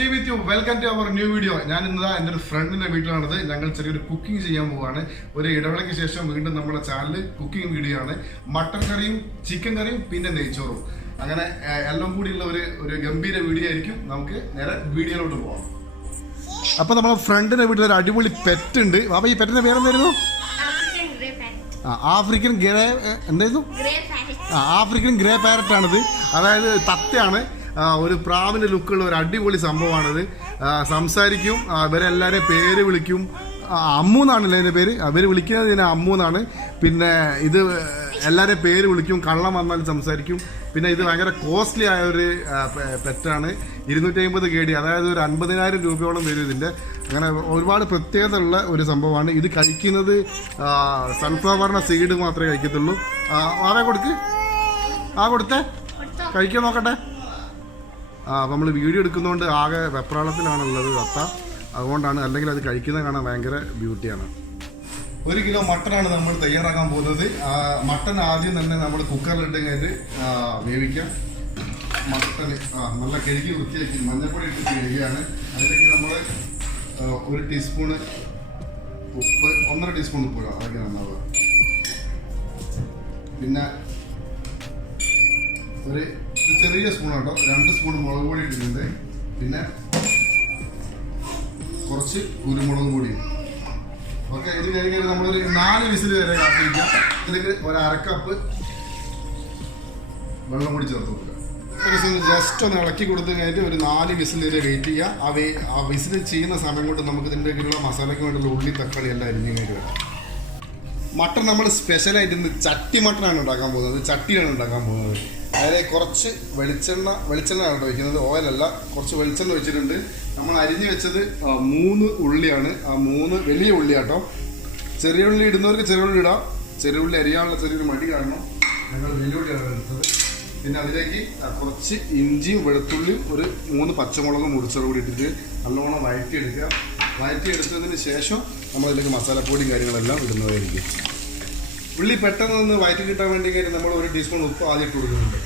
Shri with you welcome to our new video. ഞാൻ ഇന്ന് എൻ്റെ ഒരു ഫ്രണ്ടിൻ്റെ വീട്ടിലാണത്. ഞങ്ങൾ ചെറിയൊരു കുക്കിംഗ് ചെയ്യാൻ പോവാണ്. ഒരു ഇടവേളയ്ക്ക് ശേഷം വീണ്ടും നമ്മുടെ ചാനലിൽ കുക്കിംഗ് വീഡിയോ ആണ്. മട്ടൻ കറിയും ചിക്കൻ കറിയും പിന്നെ നെയ്ച്ചോറും, അങ്ങനെ എല്ലാം കൂടിയുള്ള ഒരു ഗംഭീര വീഡിയോ ആയിരിക്കും. നമുക്ക് നേരെ വീഡിയോയിലോട്ട് പോകാം. അപ്പോൾ നമ്മുടെ ഫ്രണ്ടിൻ്റെ വീട്ടിൽ ഒരു അടിപൊളി പെറ്റ് ഉണ്ട്. അപ്പോൾ ഈ പെറ്റിൻ്റെ പേരെന്തായിരുന്നു? ആഫ്രിക്കൻ ഗ്രേ എന്തായിരുന്നു? ആഫ്രിക്കൻ ഗ്രേ പാരറ്റ് ആണിത്. അതായത് തത്തയാണ്. ഒരു പ്രാവിൻ്റെ ലുക്കുള്ള ഒരു അടിപൊളി സംഭവമാണിത്. സംസാരിക്കും, ഇവരെല്ലാവരെയും പേര് വിളിക്കും. അമ്മു എന്നാണല്ലേ അതിൻ്റെ പേര്. അവർ വിളിക്കുന്നത് ഇതിനെ അമ്മു എന്നാണ്. പിന്നെ ഇത് എല്ലാവരെയും പേര് വിളിക്കും, കള്ളം വന്നാൽ സംസാരിക്കും. പിന്നെ ഇത് ഭയങ്കര കോസ്റ്റ്ലി ആയ ഒരു പെറ്റാണ്. 250 KD, അതായത് ഒരു 50,000 രൂപയോളം വരും ഇതിൻ്റെ. അങ്ങനെ ഒരുപാട് പ്രത്യേകത ഉള്ള ഒരു സംഭവമാണ്. ഇത് കഴിക്കുന്നത് സൺഫ്ലവറിൻ്റെ സീഡ് മാത്രമേ കഴിക്കത്തുള്ളൂ. ആവേ കൊടുക്ക്, കൊടുത്തേ കഴിക്കാൻ നോക്കട്ടെ. അപ്പോൾ നമ്മൾ വീഡിയോ എടുക്കുന്നതുകൊണ്ട് ആകെ വെപ്രാളത്തിലാണുള്ളത് തത്ത, അതുകൊണ്ടാണ്. അല്ലെങ്കിൽ അത് കഴിക്കുന്നത് കാണാൻ ഭയങ്കര ബ്യൂട്ടിയാണ്. 1 കിലോ മട്ടനാണ് നമ്മൾ തയ്യാറാക്കാൻ പോകുന്നത്. മട്ടൻ ആദ്യം തന്നെ നമ്മൾ കുക്കറിലിട്ട് കഴിഞ്ഞിട്ട് വേവിക്കാം. മട്ടന് നല്ല കഴുകി വൃത്തിയാക്കി മഞ്ഞൾപ്പൊടി ഇട്ട് കഴുകുകയാണ്. അതിലേക്ക് നമ്മൾ 1 ടീസ്പൂണ് ഉപ്പ്, 1.5 ടീസ്പൂൺ ഉപ്പ് ഇടാം. അതൊക്കെ നന്നാവുക. പിന്നെ ഒരു ചെറിയ സ്പൂൺ കേട്ടോ, 2 സ്പൂൺ മുളക് പൊടി ഇട്ടിട്ടുണ്ട്. പിന്നെ കുറച്ച് കുരുമുളക് പൊടി. ഓക്കെ, ഇത് കഴിഞ്ഞാൽ നമ്മളൊരു 4 വിസിൽ വരെ കാത്തിരിക്കാം. ഇതിലേക്ക് 1/2 കപ്പ് വെള്ളം കൂടി ചേർത്ത് കൊടുക്കുക. ജസ്റ്റ് ഒന്ന് ഇളക്കി കൊടുത്തു കഴിഞ്ഞിട്ട് ഒരു 4 വിസിൽ വരെ വെയിറ്റ് ചെയ്യുക. ആ വിസിൽ ചെയ്യുന്ന സമയം കൊണ്ട് നമുക്ക് ഇതിൻ്റെയുള്ള മസാലയ്ക്ക് വേണ്ടിയുള്ള ഉള്ളി തക്കാളി എല്ലാം അരിഞ്ഞു കഴിഞ്ഞിട്ട് വരാം. മട്ടൺ നമ്മൾ സ്പെഷ്യലായിട്ട് ഇന്ന് ചട്ടി മട്ടനാണ് ഉണ്ടാക്കാൻ പോകുന്നത്. ചട്ടിയാണ് ഉണ്ടാക്കാൻ പോകുന്നത്. അതിൽ കുറച്ച് വെളിച്ചെണ്ണ ആണ് വയ്ക്കുന്നത്, ഓയിലല്ല. കുറച്ച് വെളിച്ചെണ്ണ വെച്ചിട്ടുണ്ട്. നമ്മൾ അരിഞ്ഞു വെച്ചത് 3 ഉള്ളിയാണ്. ആ 3 വലിയ ഉള്ളി കേട്ടോ. ചെറിയ ഉള്ളി ഇടുന്നവർക്ക് ചെറിയ ഉള്ളി ഇടാം. ചെറിയ ഉള്ളി അരിയാനുള്ള ചെറിയൊരു മടി കാണണം. ഞങ്ങൾ വലിയ ഉള്ളിയാണ് എടുത്തത്. പിന്നെ അതിലേക്ക് കുറച്ച് ഇഞ്ചിയും വെളുത്തുള്ളിയും ഒരു 3 പച്ചമുളകും മുറിച്ചത് കൂടി ഇട്ടിട്ട് നല്ലോണം വഴറ്റിയെടുക്കുക. വഴറ്റിയെടുത്തതിന് ശേഷം നമ്മളതിലേക്ക് മസാലപ്പൊടിയും കാര്യങ്ങളെല്ലാം ഇടുന്നതായിരിക്കും. ഉള്ളി പെട്ടെന്ന് ഒന്ന് വയറ്റി കിട്ടാൻ വേണ്ടി കഴിഞ്ഞാൽ നമ്മൾ 1 ടീസ്പൂൺ ഉപ്പ് ആദ്യം ഇട്ട് കൊടുക്കുന്നുണ്ട്.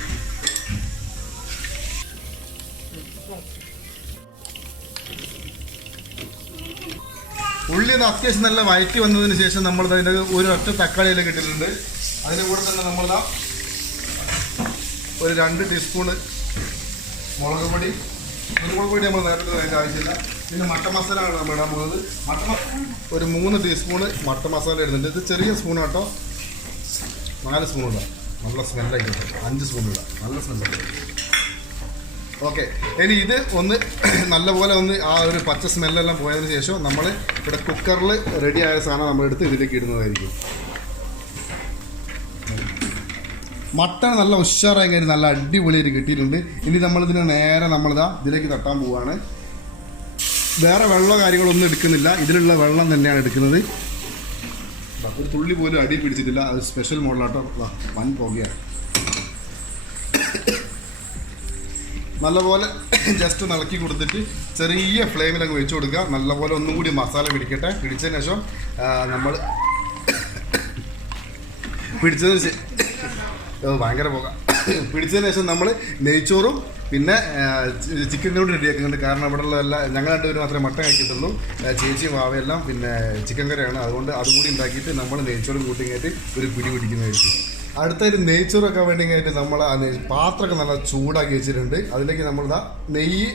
ഉള്ളി ഒന്ന് അത്യാവശ്യം നല്ല വയറ്റി വന്നതിന് ശേഷം നമ്മൾ അതിൻ്റെ ഒരു ഒറ്റ തക്കാളിയിലേക്ക് ഇട്ടിട്ടുണ്ട്. അതിൻ്റെ കൂടെ തന്നെ നമ്മളിതാ ഒരു 2 ടീസ്പൂണ് മുളക് പൊടി. കുരുമുളക് പൊടി നമ്മൾ നേരത്തെ അതിൻ്റെ ആവശ്യമില്ല. പിന്നെ മട്ടൻ മസാലയാണ് നമ്മൾ ഇടാൻ പോകുന്നത്. ഒരു 3 ടീസ്പൂണ് മട്ടൻ മസാല ഇടുന്നുണ്ട്. ഇത് ചെറിയ സ്പൂൺ കേട്ടോ. 4 സ്പൂൺ ഇടാം, നല്ല സ്മെല്ലായിരിക്കും. 5 സ്പൂൺ ഇടാം, നല്ല സ്മെല്ലായിരിക്കും. ഓക്കെ, ഇനി ഇത് ഒന്ന് നല്ലപോലെ ഒന്ന് ആ ഒരു പച്ച സ്മെല്ലെല്ലാം പോയതിന് ശേഷം നമ്മൾ ഇവിടെ കുക്കറിൽ റെഡി ആയ സാധനം നമ്മളെടുത്ത് ഇതിലേക്ക് ഇടുന്നതായിരിക്കും. മട്ടൺ നല്ല ഉഷാറായി കഴിഞ്ഞ് നല്ല അടിപൊളിയായിട്ട് കിട്ടിയിട്ടുണ്ട്. ഇനി നമ്മളിതിന് നേരെ നമ്മളിതാ ഇതിലേക്ക് തട്ടാൻ പോവുകയാണ്. വേറെ വെള്ളമോ കാര്യങ്ങളൊന്നും എടുക്കുന്നില്ല, ഇതിലുള്ള വെള്ളം തന്നെയാണ് എടുക്കുന്നത്. ഒരു തുള്ളി പോലും അടി പിടിച്ചിട്ടില്ല. അത് സ്പെഷ്യൽ മോഡലാട്ടോ. വൻ പുകയാണ്. നല്ലപോലെ ജസ്റ്റ് ഒന്ന് ഇളക്കി കൊടുത്തിട്ട് ചെറിയ ഫ്ലെയിമിൽ അങ്ങ് വെച്ച് കൊടുക്കുക. നല്ലപോലെ ഒന്നും കൂടി മസാല പിടിക്കട്ടെ. പിടിച്ചതിന് ശേഷം നമ്മൾ ഭയങ്കര പുക. പിടിച്ചതിന് ശേഷം നമ്മൾ നെയ്ച്ചോറും പിന്നെ ചിക്കൻ കറി റെഡിയാക്കുന്നുണ്ട്. കാരണം ഇവിടെയുള്ള ഞങ്ങൾ 2 പേര് മാത്രമേ മട്ടൻ കഴിക്കത്തുള്ളൂ. ചേച്ചിയും വാവയെല്ലാം പിന്നെ ചിക്കൻ കറിയാണ്. അതുകൊണ്ട് അതുകൂടി ഉണ്ടാക്കിയിട്ട് നമ്മൾ നെയ്ച്ചോറും കൂട്ടി കഴിഞ്ഞിട്ട് ഒരു പിടി പിടിക്കുന്നതായിരിക്കും. അടുത്തായിട്ട് നെയ്ച്ചോറൊക്കെ വേണ്ടി കഴിഞ്ഞിട്ട് നമ്മൾ ആ പാത്രമൊക്കെ നല്ല ചൂടാക്കി വെച്ചിട്ടുണ്ട്. അതിലേക്ക് നമ്മളിതാ നെയ്യ്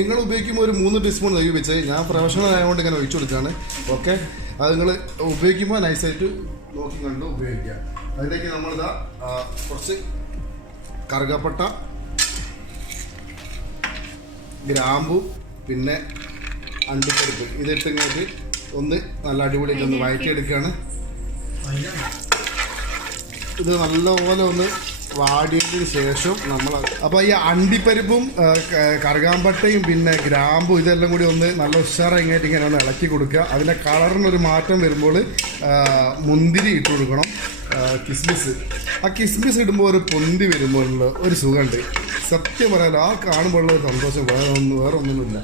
നിങ്ങൾ ഉപയോഗിക്കുമ്പോൾ ഒരു 3 ടീസ്പൂൺ നെയ്യ് വെച്ച്, ഞാൻ പ്രൊഫഷണൽ ആയതുകൊണ്ട് ഇങ്ങനെ ഒഴിച്ചു കൊടുക്കുകയാണ്. ഓക്കെ, അത് നിങ്ങൾ ഉപയോഗിക്കുമ്പോൾ നൈസായിട്ട് നോക്കി കണ്ട് ഉപയോഗിക്കുക. അതിലേക്ക് നമ്മളിതാ കുറച്ച് കറുകപ്പട്ട, ഗ്രാമ്പു, പിന്നെ അണ്ടിപ്പരിപ്പ് ഇതിട്ട് കഴിഞ്ഞിട്ട് ഒന്ന് നല്ല അടിപൊളിയായിട്ട് ഒന്ന് വഴറ്റിയെടുക്കുകയാണ്. ഇത് നല്ലപോലെ ഒന്ന് വാടിയതിന് ശേഷം നമ്മൾ അപ്പോൾ ഈ അണ്ടിപ്പരിപ്പും കറുകാമ്പട്ടയും പിന്നെ ഗ്രാമ്പും ഇതെല്ലാം കൂടി ഒന്ന് നല്ല ഉഷാറായി ഇങ്ങനെ ഒന്ന് ഇളക്കി കൊടുക്കുക. അതിൻ്റെ കളറിനൊരു മാറ്റം വരുമ്പോൾ മുന്തിരി ഇട്ട് കൊടുക്കണം, കിസ്മിസ്. ആ കിസ്മിസ് ഇടുമ്പോൾ ഒരു പൊന്തി വരുമ്പോഴുള്ള ഒരു സുഖമുണ്ട്. സത്യം പറയാലോ, ആ കാണുമ്പോഴുള്ള ഒരു സന്തോഷം വേറെ ഒന്നുമില്ല.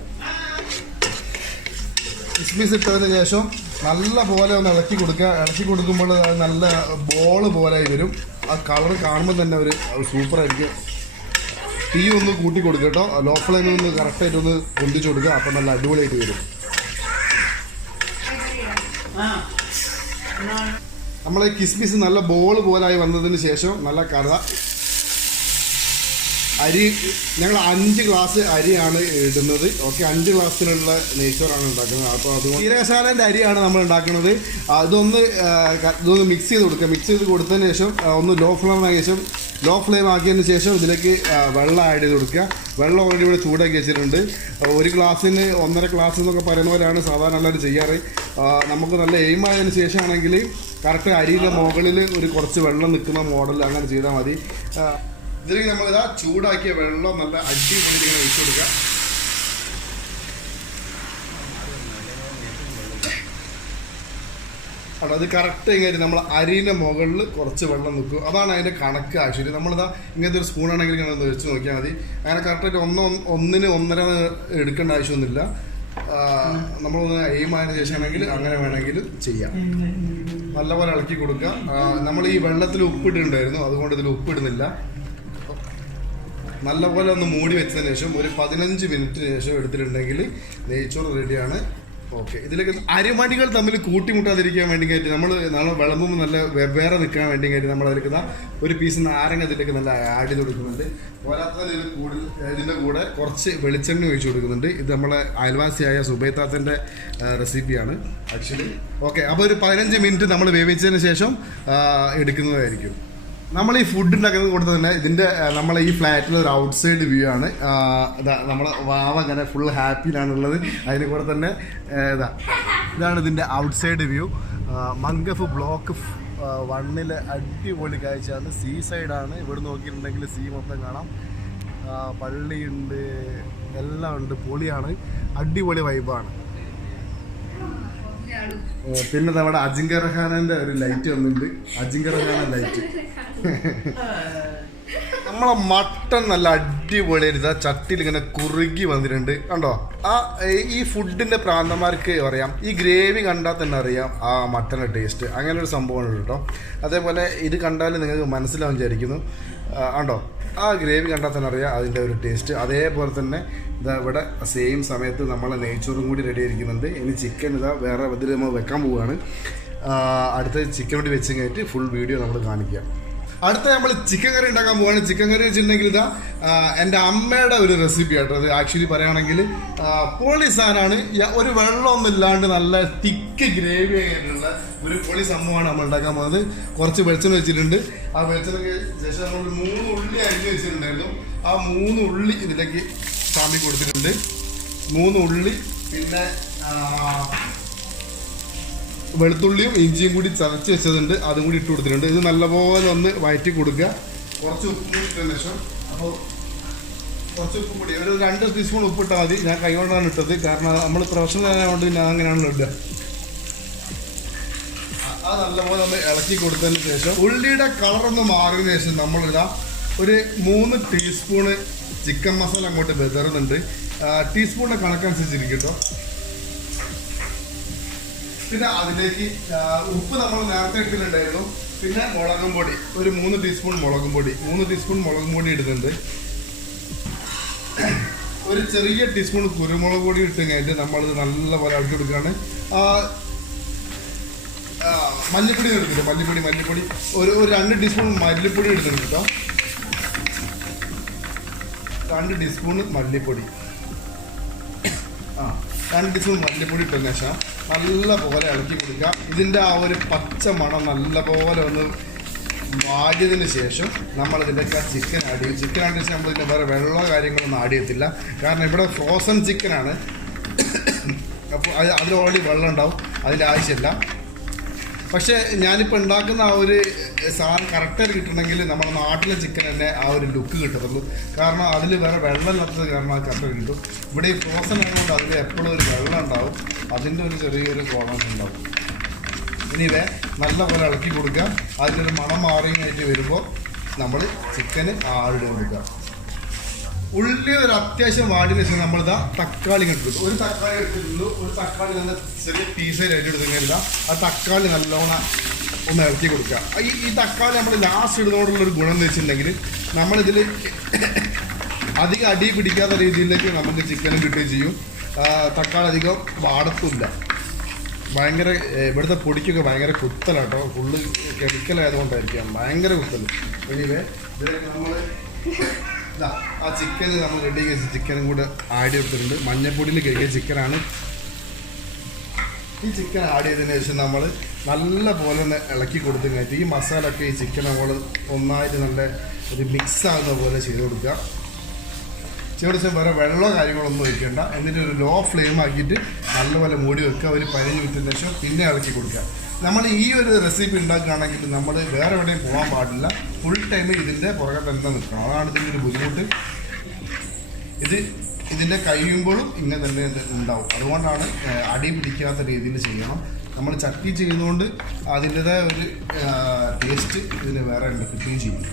കിസ്മിസ് ഇട്ടതിന് ശേഷം നല്ല പോലെ ഒന്ന് ഇളക്കി കൊടുക്കുക. ഇളക്കി കൊടുക്കുമ്പോൾ അത് നല്ല ബോൾ പോലെ വരും. ആ കളർ കാണുമ്പോൾ തന്നെ ഒരു സൂപ്പറായിരിക്കും. തീ ഒന്ന് കൂട്ടി കൊടുക്കുക കേട്ടോ. ലോ ഫ്ലെയിമിൽ ഒന്ന് കറക്റ്റായിട്ട് ഒന്ന് പൊന്തിച്ച് കൊടുക്കുക. അപ്പം നല്ല അടിപൊളിയായിട്ട് വരും. നമ്മളെ കിസ്മിസ് നല്ല ബോൾ പോലായി വന്നതിന് ശേഷം നല്ല അരി ഞങ്ങൾ 5 ഗ്ലാസ് അരിയാണ് ഇടുന്നത്. ഓക്കെ, 5 ഗ്ലാസ്സിനുള്ള നെയ്ച്ചോറാണ് ഉണ്ടാക്കുന്നത്. അപ്പോൾ അതുകൊണ്ട് ജീരകശാലേൻ്റെ അരിയാണ് നമ്മൾ ഉണ്ടാക്കുന്നത്. ഇതൊന്ന് മിക്സ് ചെയ്ത് കൊടുക്കുക. മിക്സ് ചെയ്ത് കൊടുത്തതിന് ശേഷം ഒന്ന് ലോ ഫ്ലെയിം ആക്കിയതിന് ശേഷം ഇതിലേക്ക് വെള്ളം ആഡ് ചെയ്ത് കൊടുക്കുക. വെള്ളം ഓൾറെഡി ഇവിടെ ചൂടാക്കി വെച്ചിട്ടുണ്ട്. 1 ഗ്ലാസ്സിന് 1.5 ഗ്ലാസ് എന്നൊക്കെ പറയുന്ന പോലെയാണ് സാധാരണ എല്ലാവരും ചെയ്യാറ്. നമുക്ക് നല്ല എയിം ആയതിനു ശേഷമാണെങ്കിൽ കറക്റ്റ് അരിയുടെ മുകളിൽ ഒരു കുറച്ച് വെള്ളം നിൽക്കുന്ന മോഡൽ അങ്ങനെ ചെയ്താൽ മതി. ഇതിലേക്ക് നമ്മളിതാ ചൂടാക്കിയ വെള്ളം നല്ല അടിപൊളി ഇങ്ങനെ ഒഴിച്ചു കൊടുക്കുക. അത് കറക്റ്റ് ഇങ്ങനെ നമ്മൾ അരിയുടെ മുകളിൽ കുറച്ച് വെള്ളം നിൽക്കും. അതാണ് അതിൻ്റെ കണക്ക്. ആക്ച്വലി നമ്മളിതാ ഇങ്ങനത്തെ ഒരു സ്പൂണാണെങ്കിൽ ഇങ്ങനെ ഒന്ന് വെച്ച് നോക്കിയാൽ മതി. അങ്ങനെ കറക്റ്റായിട്ട് 1-1.5 എടുക്കേണ്ട ആവശ്യമൊന്നുമില്ല. നമ്മളൊന്ന് എയിം ആയതിനു ശേഷമാണെങ്കിൽ അങ്ങനെ വേണമെങ്കിൽ ചെയ്യാം. നല്ലപോലെ ഇളക്കി കൊടുക്കുക. നമ്മൾ ഈ വെള്ളത്തിൽ ഉപ്പിട്ടുണ്ടായിരുന്നു, അതുകൊണ്ട് ഇതിൽ ഉപ്പിടുന്നില്ല. നല്ലപോലെ ഒന്ന് മൂടി വെച്ചതിന് ശേഷം ഒരു 15 മിനിറ്റിന് ശേഷം എടുത്തിട്ടുണ്ടെങ്കിൽ നെയ്ച്ചോറ് റെഡിയാണ്. ഓക്കെ, ഇതിലേക്ക് അരിമണികൾ തമ്മിൽ കൂട്ടിമുട്ടാതിരിക്കാൻ വേണ്ടി കയറ്റി നമ്മൾ വിളമ്പുമ്പോൾ നല്ല വെവ്വേറെ നിൽക്കാൻ വേണ്ടി കയറ്റി നമ്മൾ അതിലേക്ക് ഒരു പീസ് നാരങ്ങ ഇതിലേക്ക് നല്ല ആഡ് ചെയ്ത് കൊടുക്കുന്നുണ്ട്. പോരാത്തതിന് ഇതിൻ്റെ കൂടെ കുറച്ച് വെളിച്ചെണ്ണ ഒഴിച്ചു കൊടുക്കുന്നുണ്ട്. ഇത് നമ്മളെ അയൽവാസിയായ സുബൈത്താത്തൻ്റെ റെസിപ്പിയാണ് ആക്ച്വലി. ഓക്കെ, അപ്പോൾ ഒരു 15 മിനിറ്റ് നമ്മൾ വേവിച്ചതിന് ശേഷം എടുക്കുന്നതായിരിക്കും. നമ്മൾ ഈ ഫുഡ് ഉണ്ടാക്കുന്നത് കൊണ്ട് തന്നെ ഇതിൻ്റെ നമ്മളെ ഈ ഫ്ലാറ്റിൽ ഒരു ഔട്ട് സൈഡ് വ്യൂ ആണ്. നമ്മളെ വാവ അങ്ങനെ ഫുൾ ഹാപ്പിയിലാണുള്ളത്. അതിന് കൂടെ തന്നെ ഇതാണ് ഇതിൻ്റെ out side view. Mangaf block 1 അടിപൊളി കാഴ്ചയാണ്. സീ സൈഡാണ്. ഇവിടെ നോക്കിയിട്ടുണ്ടെങ്കിൽ സീ മൊത്തം കാണാം. പള്ളിയുണ്ട്, എല്ലാം ഉണ്ട്. പൊളിയാണ്, അടിപൊളി വൈബാണ്. പിന്നെ നമ്മുടെ അജിങ്കർ ഖാനന്റെ ഒരു ലൈറ്റ് വന്നിട്ടുണ്ട്. അജിങ്കർ ഖാന ലൈറ്റ്. നമ്മളെ മട്ടൺ നല്ല അടിപൊളി ചട്ടിയിൽ ഇങ്ങനെ കുറുകി വന്നിട്ടുണ്ട് കണ്ടോ. ഈ ഫുഡിന്റെ പ്രാന്തന്മാർക്ക് അറിയാം, ഈ ഗ്രേവി കണ്ടാൽ തന്നെ അറിയാം ആ മട്ടൻ്റെ ടേസ്റ്റ്. അങ്ങനെ ഒരു സംഭവമാണ് കേട്ടോ. അതേപോലെ ഇത് കണ്ടാൽ നിങ്ങൾക്ക് മനസ്സിലാവും വിചാരിക്കുന്നു. കണ്ടോ, ആ ഗ്രേവി കണ്ടാൽ തന്നെ അറിയാം അതിൻ്റെ ഒരു ടേസ്റ്റ്. അതേപോലെ തന്നെ ഇതാ ഇവിടെ സെയിം സമയത്ത് നമ്മളെ നെയ്ച്ചോറും കൂടി റെഡി ആയിരിക്കുന്നുണ്ട്. ഇനി ചിക്കൻ ഇതാ വേറെ ഇതിൽ നമ്മൾ വെക്കാൻ പോവുകയാണ്. അടുത്ത ചിക്കൻ കൂടി വെച്ച് കഴിഞ്ഞിട്ട് ഫുൾ വീഡിയോ നമ്മൾ കാണിക്കാം. അടുത്ത നമ്മൾ ചിക്കൻ കറി ഉണ്ടാക്കാൻ പോവുകയാണ്. ചിക്കൻ കറി വെച്ചിട്ടുണ്ടെങ്കിൽ ഇതാ എൻ്റെ അമ്മയുടെ ഒരു റെസിപ്പി ആട്ടോ. അത് ആക്ച്വലി പറയുകയാണെങ്കിൽ പൊളി സാധനമാണ്. ഒരു വെള്ളമൊന്നും ഇല്ലാണ്ട് നല്ല തിക്ക് ഗ്രേവി ആയിട്ടുള്ള ഒരു പൊളി സംഭവമാണ് നമ്മൾ ഉണ്ടാക്കാൻ പോകുന്നത്. കുറച്ച് വെളിച്ചെണ്ണ വെച്ചിട്ടുണ്ട്. ആ വെളിച്ചെണ്ണയ്ക്ക് ശേഷം നമ്മൾ 3 ഉള്ളി അരിഞ്ഞ് വെച്ചിട്ടുണ്ടായിരുന്നു. ആ 3 ഉള്ളി ഇതിലേക്ക് ചാമ്പി കൊടുത്തിട്ടുണ്ട്. 3 ഉള്ളി, പിന്നെ വെളുത്തുള്ളിയും ഇഞ്ചിയും കൂടി ചതച്ച് വെച്ചതുണ്ട്, അതും കൂടി ഇട്ട് കൊടുത്തിട്ടുണ്ട്. ഇത് നല്ലപോലെ ഒന്ന് വഴറ്റി കൊടുക്കുക. കുറച്ച് ഉപ്പ് കൂടി ഇട്ടതിന് ശേഷം, അപ്പോൾ കുറച്ച് ഉപ്പ് കൂടി ഒരു 2 ടീസ്പൂൺ ഉപ്പിട്ടാൽ മതി. ഞാൻ കൈകൊണ്ടാണ് ഇട്ടത്, കാരണം നമ്മൾ പ്രൊഫഷണൽ ആയതുകൊണ്ട് ഞാൻ അങ്ങനെയാണല്ലോ ഇടുക. അത് നല്ലപോലെ ഒന്ന് ഇളക്കി കൊടുത്തതിന് ശേഷം ഉള്ളിയുടെ കളറൊന്ന് മാറിയതിന് ശേഷം നമ്മളിതാ ഒരു 3 ടീസ്പൂണ് ചിക്കൻ മസാല അങ്ങോട്ട് വെതറുന്നുണ്ട്. ടീസ്പൂണിൻ്റെ കണക്കനുസരിച്ചിരിക്കും കേട്ടോ. പിന്നെ അതിലേക്ക് ഉപ്പ് നമ്മൾ നേരത്തെ ഇട്ടിട്ടുണ്ടായിരുന്നു. പിന്നെ മുളകും പൊടി ഒരു 3 ടീസ്പൂൺ മുളകും പൊടി 3 ടീസ്പൂൺ മുളകും പൊടി ഇടുന്നുണ്ട്. ഒരു ചെറിയ ടീസ്പൂൺ കുരുമുളക് പൊടി ഇട്ട് കഴിഞ്ഞിട്ട് നമ്മളിത് നല്ലപോലെ ഇളക്കി കൊടുക്കുകയാണ്. മല്ലിപ്പൊടി എടുത്തിട്ട് മല്ലിപ്പൊടി ഒരു 2 ടീസ്പൂൺ മല്ലിപ്പൊടി എടുത്തിട്ടുണ്ട് കേട്ടോ. 2 ടീസ്പൂൺ മല്ലിപ്പൊടി 2 ടീസ്പൂൺ മല്ലിപ്പൊടി ഇട്ടതിന് ശേഷം നല്ല പോലെ ഇളക്കി കൊടുക്കുക. ഇതിൻ്റെ ആ ഒരു പച്ച മണം നല്ല പോലെ ഒന്ന് വാടിയതിന് ശേഷം നമ്മളിതിലേക്ക് ആ ചിക്കൻ ആഡ് ചെയ്യും. ചിക്കൻ ആഡ് ചെയ്ത് നമ്മളിതിൻ്റെ വേറെ വെള്ളമോ കാര്യങ്ങളൊന്നും ആഡ് ചെയ്യത്തില്ല, കാരണം ഇവിടെ ഫ്രോസൺ ചിക്കനാണ്. അപ്പോൾ അതിൽ ഓൾറെഡി വെള്ളം ഉണ്ടാവും, അതിൻ്റെ ആവശ്യമില്ല. പക്ഷേ ഞാനിപ്പോൾ ഉണ്ടാക്കുന്ന ആ ഒരു സാധനം കറക്റ്റായിട്ട് കിട്ടണമെങ്കിൽ നമ്മുടെ നാട്ടിലെ ചിക്കൻ തന്നെ ആ ഒരു ലുക്ക് കിട്ടത്തുള്ളൂ. കാരണം അതിൽ വേറെ വെള്ളം ഇല്ലാത്തത് കാരണം അത് കറക്റ്റ് കിട്ടും. ഇവിടെ ഈ ഫ്രോസൺ ആയതുകൊണ്ട് അതിൽ എപ്പോഴും ഒരു വെള്ളം ഉണ്ടാവും, അതിൻ്റെ ഒരു ചെറിയൊരു പ്രോബ്ലം ഉണ്ടാവും. ഇനിവേ നല്ലപോലെ ഇളക്കി കൊടുക്കുക. അതിൻ്റെ ഒരു മണം മാറിയായിട്ട് വരുമ്പോൾ നമ്മൾ ചിക്കന് ആഡ് കൊടുക്കുക. ഉള്ളി ഒരു അത്യാവശ്യം വാടിന് ശേഷം നമ്മളിതാ തക്കാളി എടുത്തു. ഒരു തക്കാളി എടുത്തിട്ടുള്ളൂ. ഒരു തക്കാളി നല്ല ചെറിയ പീസായിട്ട് എടുത്തുകഴിഞ്ഞാൽ ആ തക്കാളി നല്ലോണം ഒന്ന് ഇളക്കി കൊടുക്കുക. ഈ തക്കാളി നമ്മൾ ലാസ്റ്റ് ഇടുന്നതോടുള്ളൊരു ഗുണം എന്ന് വെച്ചിട്ടുണ്ടെങ്കിൽ നമ്മളിതിൽ അധികം അടി പിടിക്കാത്ത രീതിയിലേക്ക് നമുക്ക് ചിക്കനും കിട്ടുകയും ചെയ്യും. തക്കാളി അധികം വാടത്തില്ല. ഭയങ്കര ഇവിടുത്തെ പൊടിക്കൊക്കെ ഭയങ്കര കുത്തലാട്ടോ, ഫുള്ള് കെമിക്കലായതുകൊണ്ടായിരിക്കാം ഭയങ്കര കുത്തൽ. എനിവേ ഇതിലേക്ക് നമ്മൾ ആ ചിക്കൻ നമ്മൾ റെഡി ചെയ്ത് ചിക്കനും കൂടെ ആഡ് ചെയ്തിട്ടുണ്ട്. മഞ്ഞപ്പൊടിയിൽ കഴുകിയ ചിക്കനാണ്. ഈ ചിക്കൻ ആഡ് ചെയ്തതിന് ശേഷം നമ്മൾ നല്ല പോലെ ഒന്ന് ഇളക്കി കൊടുത്തു കഴിഞ്ഞിട്ട് ഈ മസാല ഒക്കെ ഈ ചിക്കൻ നമ്മൾ ഒന്നായിട്ട് നല്ല ഒരു മിക്സ് ആകുന്ന പോലെ ചെയ്ത് കൊടുക്കുക. ചെയ്ത ശേഷം വേറെ വെള്ളമോ കാര്യങ്ങളൊന്നും ഒഴിക്കേണ്ട. എന്നിട്ട് ഒരു ലോ ഫ്ലെയിം ആക്കിയിട്ട് നല്ലപോലെ മൂടി വെക്കുക. ഒരു 15 മിനിറ്റിന് ശേഷം പിന്നെ ഇളക്കി കൊടുക്കുക. നമ്മൾ ഈ ഒരു റെസിപ്പി ഉണ്ടാക്കുകയാണെങ്കിൽ നമ്മൾ വേറെ എവിടെയും പോകാൻ പാടില്ല. ഫുൾ ടൈം ഇതിൻ്റെ പുറകെ തന്നെ നിൽക്കണം. അതാണ് ഇതിൻ്റെ ഒരു ബുദ്ധിമുട്ട്. ഇതിൻ്റെ കഴിയുമ്പോഴും ഇങ്ങനെ തന്നെ ഉണ്ടാവും. അതുകൊണ്ടാണ് അടി പിടിക്കാത്ത രീതിയിൽ ചെയ്യണം. നമ്മൾ ചട്ടി ചെയ്യുന്നതുകൊണ്ട് അതിൻ്റെതായ ഒരു ടേസ്റ്റ് ഇതിന് വേറെ ഉണ്ട്, കിട്ടുകയും ചെയ്യും.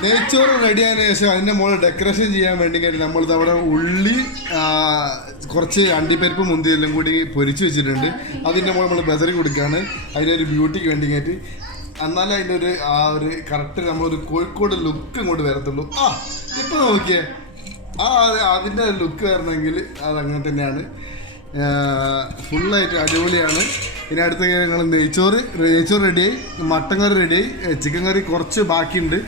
നെയ്ച്ചോറ് റെഡി ആയതിനു ശേഷം അതിൻ്റെ മുകളിൽ ഡെക്കറേഷൻ ചെയ്യാൻ വേണ്ടി കഴിഞ്ഞാൽ നമ്മളിത് അവിടെ ഉള്ളി, കുറച്ച് അണ്ടിപ്പരിപ്പ്, മുന്തി എല്ലാം കൂടി പൊരിച്ച് വെച്ചിട്ടുണ്ട്. അതിൻ്റെ മുകളിൽ നമ്മൾ ബസറി കൊടുക്കുകയാണ് അതിനൊരു ബ്യൂട്ടിക്ക് വേണ്ടി കഴിഞ്ഞിട്ട്. എന്നാലും അതിൻ്റെ ഒരു കറക്റ്റ് നമ്മളൊരു കോഴിക്കോട് ലുക്ക് ഇങ്ങോട്ട് വരത്തുള്ളൂ. ഇപ്പോൾ നോക്കിയേ അതിൻ്റെ ലുക്ക് വരണമെങ്കിൽ അതങ്ങനെ തന്നെയാണ്. ഫുള്ളായിട്ട് അടിപൊളിയാണ്. ഇനി അടുത്ത ഞങ്ങൾ നെയ്ച്ചോറ് റെഡിയായി, മട്ടൻ കറി റെഡിയായി, ചിക്കൻ കറി കുറച്ച് ബാക്കിയുണ്ട്.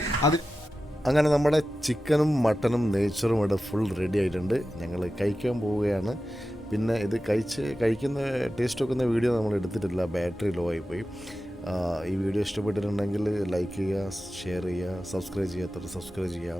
അങ്ങനെ നമ്മുടെ ചിക്കനും മട്ടനും നെയ്ച്ചോറും ഇവിടെ ഫുൾ റെഡി ആയിട്ടുണ്ട്. ഞങ്ങൾ കഴിക്കാൻ പോവുകയാണ്. പിന്നെ ഇത് കഴിക്കുന്ന ടേസ്റ്റ് വെക്കുന്ന വീഡിയോ നമ്മൾ എടുത്തിട്ടില്ല, ബാറ്ററി ലോ ആയിപ്പോയി. ഈ വീഡിയോ ഇഷ്ടപ്പെട്ടിട്ടുണ്ടെങ്കിൽ ലൈക്ക് ചെയ്യുക, ഷെയർ ചെയ്യുക, സബ്സ്ക്രൈബ് ചെയ്യാത്തവർ സബ്സ്ക്രൈബ് ചെയ്യുക.